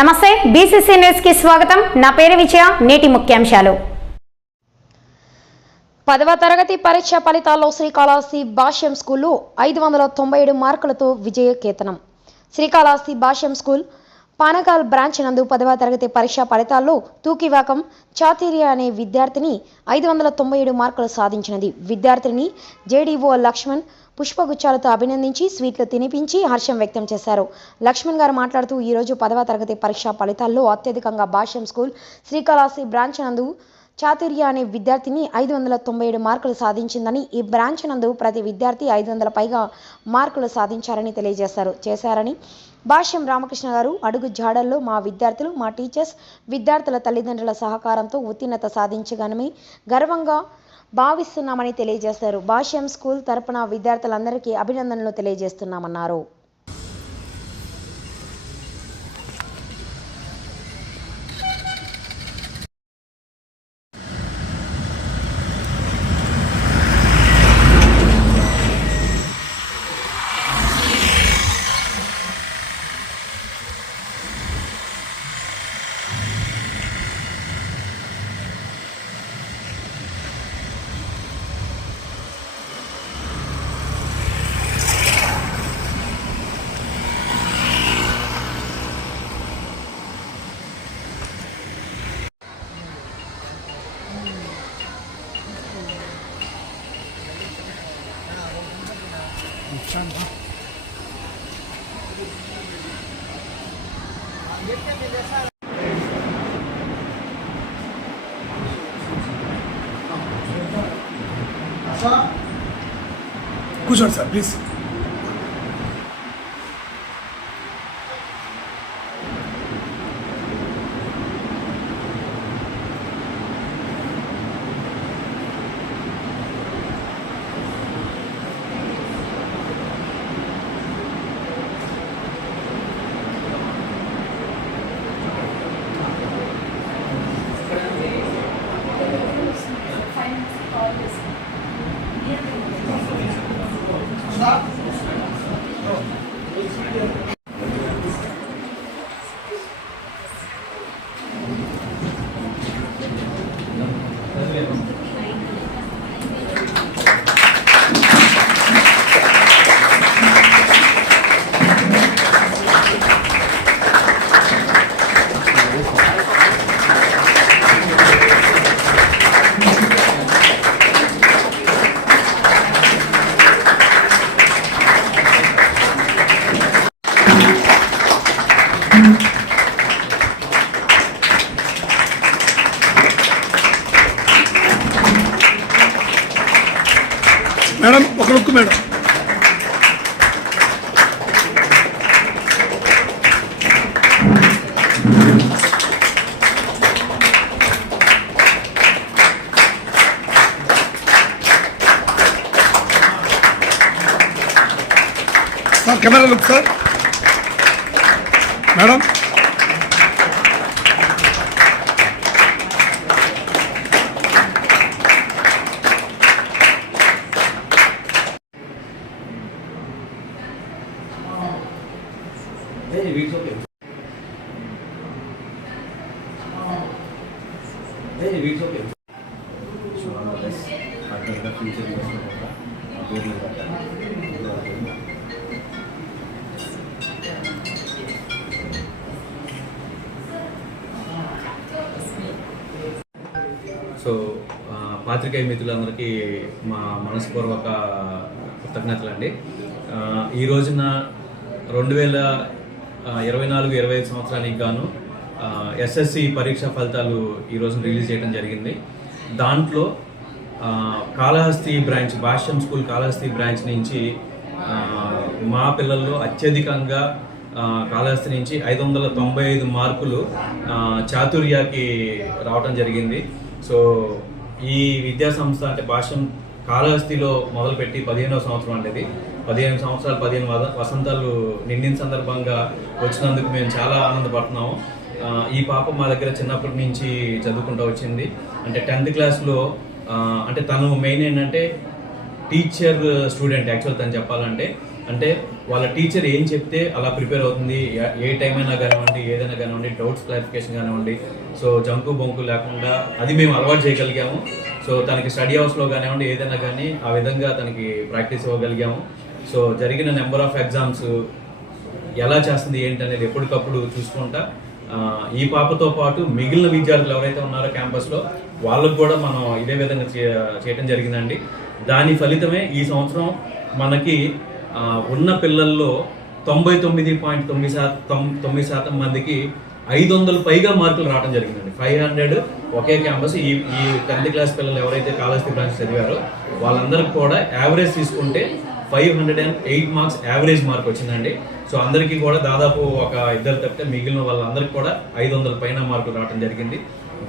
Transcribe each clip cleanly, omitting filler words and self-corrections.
నమస్తే BCC news కి స్వాగతం. నా పేరు విజయ. నేటి ముఖ్యాంశాలు. 10వ తరగతి పరీక్ష ఫలితాల్లో శ్రీకాళహస్తి భాష్యం స్కూల్లో 597 మార్కులతో విజయకేతనం. శ్రీకాళహస్తి భాష్యం స్కూల్ పానకాల్ బ్రాంచ్ నందు 10వ తరగతి పరీక్ష ఫలితాల్లో తూకివాకం చాతుర్య అనే విద్యార్థిని 597 మార్కులు సాధించినది. విద్యార్థిని జేడీఓ లక్ష్మణ్ పుష్పగుచ్చాలతో అభినందించి స్వీట్లు తినిపించి హర్షం వ్యక్తం చేశారు. లక్ష్మణ్ గారు మాట్లాడుతూ ఈరోజు 10వ తరగతి పరీక్ష ఫలితాల్లో అత్యధికంగా భాష్యం స్కూల్ శ్రీకాళహస్తి బ్రాంచ్ నందు చాతుర్య అనే విద్యార్థిని 597 మార్కులు సాధించిందని, ఈ బ్రాంచ్ నందు ప్రతి విద్యార్థి 500 పైగా మార్కులు సాధించారని చేశారని భాష్యం రామకృష్ణ గారు అడుగు జాడల్లో మా విద్యార్థులు, మా టీచర్స్, విద్యార్థుల తల్లిదండ్రుల సహకారంతో ఉత్తీర్ణత సాధించగానే గర్వంగా భావిస్తున్నామని తెలియజేశారు. భాష్యం స్కూల్ తరపున విద్యార్థులందరికీ అభినందనలు తెలియజేస్తున్నామన్నారు. కూర్చోండి సార్ ప్లీజ్. మేడం ఒక look madam. Sir camera look sir. Madam so పాత్రికేయ మిత్రులందరికీ మా మనస్పూర్వక కృతజ్ఞతలండి. ఈ రోజున 2024-25 సంవత్సరానికి గాను ఎస్ఎస్సి పరీక్షా ఫలితాలు ఈరోజు రిలీజ్ చేయడం జరిగింది. దాంట్లో కాళహస్తి బ్రాంచ్, భాష్యం స్కూల్ కాళహస్తి బ్రాంచ్ నుంచి మా పిల్లల్లో అత్యధికంగా కాళహస్తి నుంచి 595 మార్కులు చాతుర్యాకి రావడం జరిగింది. సో ఈ విద్యా సంస్థ అంటే భాష్యం కాళహస్తిలో మొదలుపెట్టి 15వ సంవత్సరం అనేది 15 సంవత్సరాలు 15 వసంతాలు నిండిన సందర్భంగా వచ్చినందుకు మేము చాలా ఆనందపడుతున్నాము. ఈ పాప మా దగ్గర చిన్నప్పటి నుంచి చదువుకుంటూ వచ్చింది. అంటే 10th క్లాస్లో అంటే తను మెయిన్ ఏంటంటే టీచర్ స్టూడెంట్. యాక్చువల్ తను చెప్పాలంటే అంటే వాళ్ళ టీచర్ ఏం చెప్తే అలా ప్రిపేర్ అవుతుంది. ఏ టైం అయినా కానివ్వండి, ఏదైనా కానివ్వండి, డౌట్స్ క్లారిఫికేషన్ కానివ్వండి, సో జంకు బొంకు లేకుండా అది మేము అలవాటు చేయగలిగాము. సో తనకి స్టడీ అవర్స్లో కానివ్వండి, ఏదైనా కానీ ఆ విధంగా తనకి ప్రాక్టీస్ ఇవ్వగలిగాము. సో జరిగిన నెంబర్ ఆఫ్ ఎగ్జామ్స్ ఎలా చేస్తుంది ఏంటి అనేది ఎప్పటికప్పుడు చూసుకుంటా ఈ పాపతో పాటు మిగిలిన విద్యార్థులు ఎవరైతే ఉన్నారో క్యాంపస్లో వాళ్ళకు కూడా మనం ఇదే విధంగా చేయడం జరిగిందండి. దాని ఫలితమే ఈ సంవత్సరం మనకి ఉన్న పిల్లల్లో 99.9% మందికి 500 పైగా మార్కులు రావడం జరిగిందండి. 500 ఒకే క్యాంపస్. ఈ 10th క్లాస్ పిల్లలు ఎవరైతే కాళహస్తి బ్రాంచ్ చదివారో వాళ్ళందరికీ కూడా యావరేజ్ తీసుకుంటే 508 మార్క్స్ యావరేజ్ మార్క్ వచ్చిందండి. సో అందరికీ కూడా దాదాపు ఒక 2 తప్పితే మిగిలిన వాళ్ళందరికీ కూడా 500 పైన మార్కులు రావడం జరిగింది.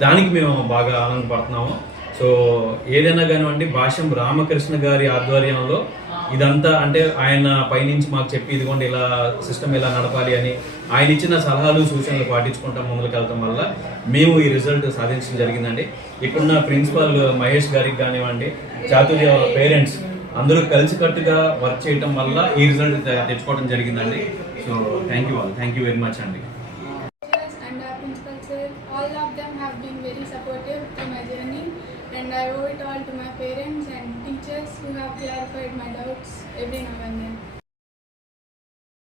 దానికి మేము బాగా ఆనందపడుతున్నాము. సో ఏదైనా కానివ్వండి, భాష్యం రామకృష్ణ గారి ఆధ్వర్యంలో ఇదంతా అంటే ఆయన పైనుంచి మాకు చెప్పి ఇదిగోండి ఇలా సిస్టమ్ ఇలా నడపాలి అని ఆయన ఇచ్చిన సలహాలు సూచనలు పాటించుకుంటా ముందుకు వెళ్తాం వల్ల మేము ఈ రిజల్ట్ సాధించడం జరిగిందండి. ఇక్కడున్న ప్రిన్సిపాల్ మహేష్ గారికి కానివ్వండి, చాతుర్య పేరెంట్స్ అందరూ కలిసికట్టుగా వర్క్ చేయటం వల్ల ఈ రిజల్ట్ తెచ్చుకోవడం జరిగిందండి. So thank you very much అండి. And our principal sir, all of them have been very supportive to my journey, and I owe it all to my parents and teachers who have clarified my doubts every now and then.